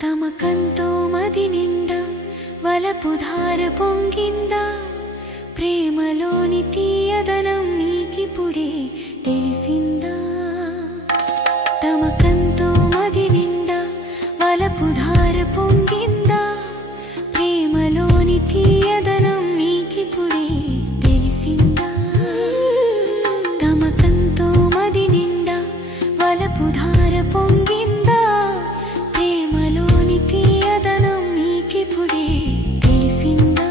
తమకంతో మది నిండా వలపు ధార పొంగిందా ప్రేమలోని తీయదనం నీకిప్పుడే తెలిసిందా తమకంతో మది నిండా వలపు ధార పొంగిందా ప్రేమలోని తీయదనం నీకిప్పుడే తెలిసిందా తమకంతో మది నిండా వలపు ధార పొంగిందా ప్రేమలోని తీయదనం నీకిప్పుడే తెలిసిందా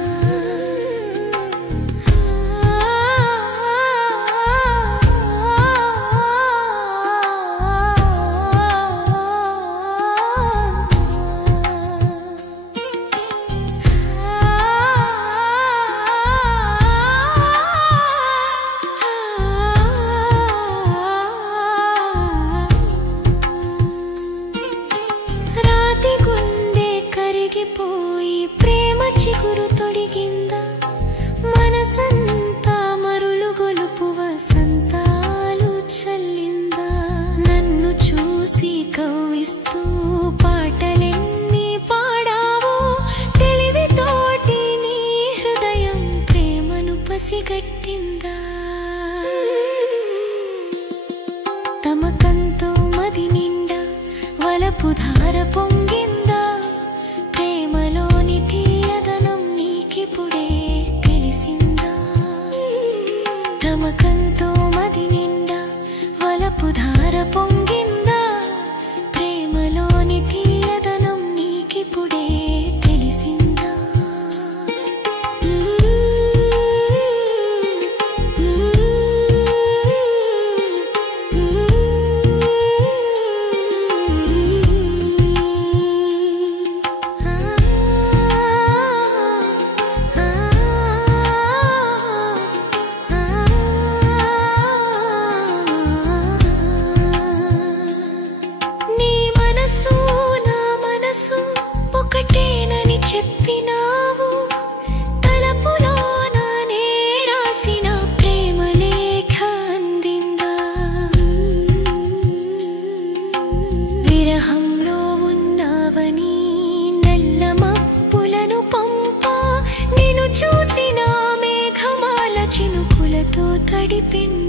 పోయి ప్రేమ చిగురు తొడిగిందా మనసంతా మరులు గొలుపు వసంతాలు చల్లిందా నన్ను చూసి కవ్విస్తూ పాటలెన్ని పాడావో తెలివితోటి నీ హృదయం ప్రేమను పసిగట్టిందా తమకంతో మది నిండా వలపు ధార పొంగిందా ప్రేమలోని తీయదనం నీకిప్పుడే తెలిసిందా తమకంతో మది నిండా వలపు ధార పొంగిందా ప్రేమలోని తీయదనం నీకిప్పుడే తెలిసిందా చెప్పినావు తలపులో నానే రాసిన ప్రేమ లేఖ అందిందా విరహంలో ఉన్నావని నల్ల మబ్బులను పంపా నిన్ను చూసిన మేఘమాల చినుకులతో తడిపింది